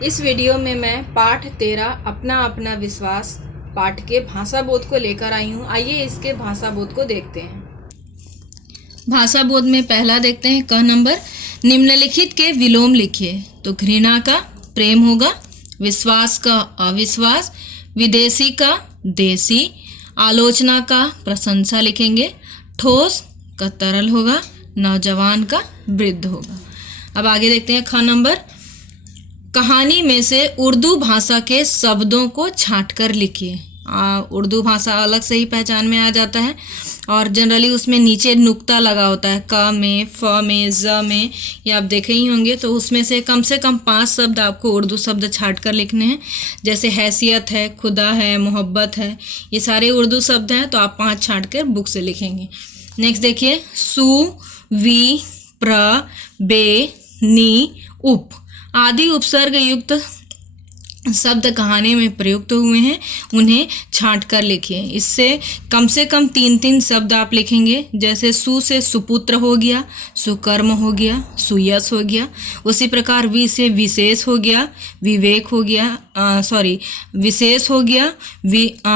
इस वीडियो में मैं पाठ 13 अपना अपना विश्वास पाठ के भाषा बोध को लेकर आई हूँ। आइए इसके भाषा बोध को देखते हैं। भाषा बोध में पहला देखते हैं क नंबर। निम्नलिखित के विलोम लिखिए। तो घृणा का प्रेम होगा, विश्वास का अविश्वास, विदेशी का देसी, आलोचना का प्रशंसा लिखेंगे, ठोस का तरल होगा, नौजवान का वृद्ध होगा। अब आगे देखते हैं ख नंबर। कहानी में से उर्दू भाषा के शब्दों को छांटकर लिखिए। उर्दू भाषा अलग से ही पहचान में आ जाता है और जनरली उसमें नीचे नुक्ता लगा होता है, क में, फ में, ज में, ये आप देखे ही होंगे। तो उसमें से कम 5 शब्द आपको उर्दू शब्द छांट कर लिखने हैं। जैसे हैसियत है, खुदा है, मोहब्बत है, ये सारे उर्दू शब्द हैं, तो आप 5 छांट कर बुक से लिखेंगे। नेक्स्ट देखिए, सु, वी, प्र, बे, नी, उप आदि उपसर्ग युक्त शब्द कहानी में प्रयुक्त हुए हैं, उन्हें छांट कर लिखिए। इससे कम 3 शब्द आप लिखेंगे। जैसे सु से सुपुत्र हो गया, सुकर्म हो गया, सुयश हो गया। उसी प्रकार वी से विशेष हो गया, विवेक हो गया, विशेष हो गया,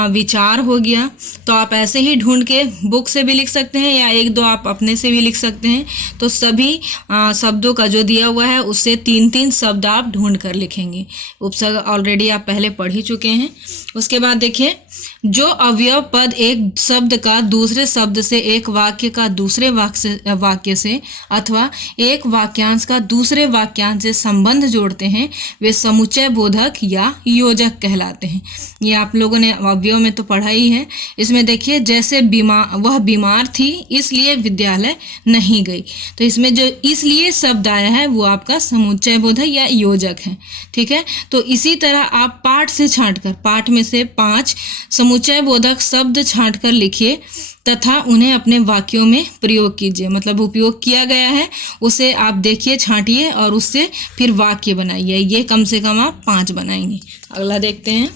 विचार हो गया। तो आप ऐसे ही ढूंढ के बुक से भी लिख सकते हैं या 1-2 आप अपने से भी लिख सकते हैं। तो सभी शब्दों का जो दिया हुआ है उससे 3 शब्द आप ढूंढ कर लिखेंगे। उपसर्ग ऑलरेडी आप पहले पढ़ ही चुके हैं। उसके बाद देखिए, जो अवयव पद एक शब्द का दूसरे शब्द से, एक वाक्य का दूसरे वाक्य से अथवा एक वाक्यांश का दूसरे वाक्यांश से संबंध जोड़ते हैं, वे समुच्चय बोधक या योजक कहलाते हैं। ये आप लोगों ने अवयव में तो पढ़ा ही है। इसमें देखिए, जैसे वह बीमार थी इसलिए विद्यालय नहीं गई, तो इसमें जो इसलिए शब्द आया है वो आपका समुच्चय बोधक या योजक है। ठीक है, तो इसी तरह आप पाठ से छांटकर, पाठ में से 5 समुच्चय बोधक शब्द छांटकर लिखिए तथा उन्हें अपने वाक्यों में प्रयोग कीजिए। मतलब उपयोग किया गया है उसे आप देखिए, छांटिए और उससे फिर वाक्य बनाइए। ये कम से कम आप 5 बनाएंगे। अगला देखते हैं।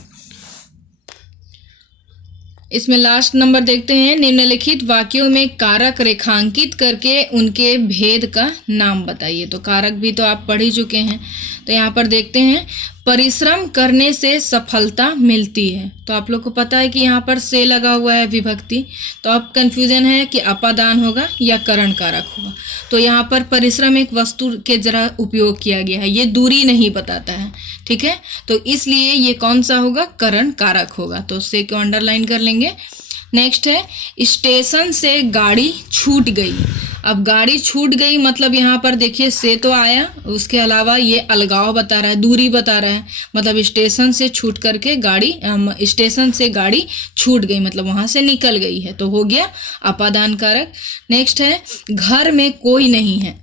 इसमें लास्ट नंबर देखते हैं। निम्नलिखित वाक्यों में कारक रेखांकित करके उनके भेद का नाम बताइए। तो कारक भी तो आप पढ़ ही चुके हैं। तो यहाँ पर देखते हैं, परिश्रम करने से सफलता मिलती है। तो आप लोग को पता है कि यहाँ पर से लगा हुआ है विभक्ति, तो अब कंफ्यूजन है कि अपादान होगा या करण कारक होगा। तो यहाँ पर परिश्रम एक वस्तु के जरा उपयोग किया गया है, ये दूरी नहीं बताता है। ठीक है, तो इसलिए ये कौन सा होगा, करण कारक होगा। तो से को अंडरलाइन कर लेंगे। नेक्स्ट है, स्टेशन से गाड़ी छूट गई। अब गाड़ी छूट गई मतलब यहाँ पर देखिए से तो आया, उसके अलावा ये अलगाव बता रहा है, दूरी बता रहा है। मतलब स्टेशन से छूट करके गाड़ी, स्टेशन से गाड़ी छूट गई मतलब वहाँ से निकल गई है, तो हो गया अपादान कारक। नेक्स्ट है, घर में कोई नहीं है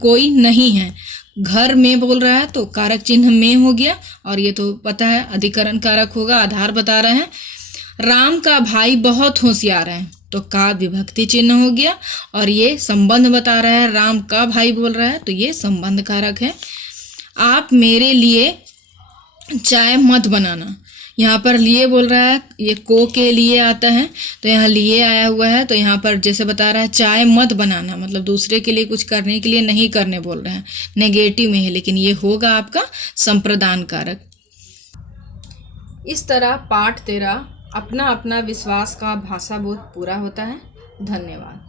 कोई नहीं है। घर में बोल रहा है तो कारक चिन्ह में हो गया, और ये तो पता है अधिकरण कारक होगा, आधार बता रहे हैं। राम का भाई बहुत होशियार है, तो का विभक्ति चिन्ह हो गया, और ये संबंध बता रहा है, राम का भाई बोल रहा है तो ये संबंध कारक है। आप मेरे लिए चाय मत बनाना, यहाँ पर लिए बोल रहा है, ये को के लिए आता है तो यहाँ लिए आया हुआ है। तो यहाँ पर जैसे बता रहा है चाय मत बनाना, मतलब दूसरे के लिए कुछ करने के लिए नहीं करने बोल रहे हैं, नेगेटिव में है, लेकिन ये होगा आपका संप्रदान कारक। इस तरह पाठ 13 अपना अपना विश्वास का भाषा बोध पूरा होता है। धन्यवाद।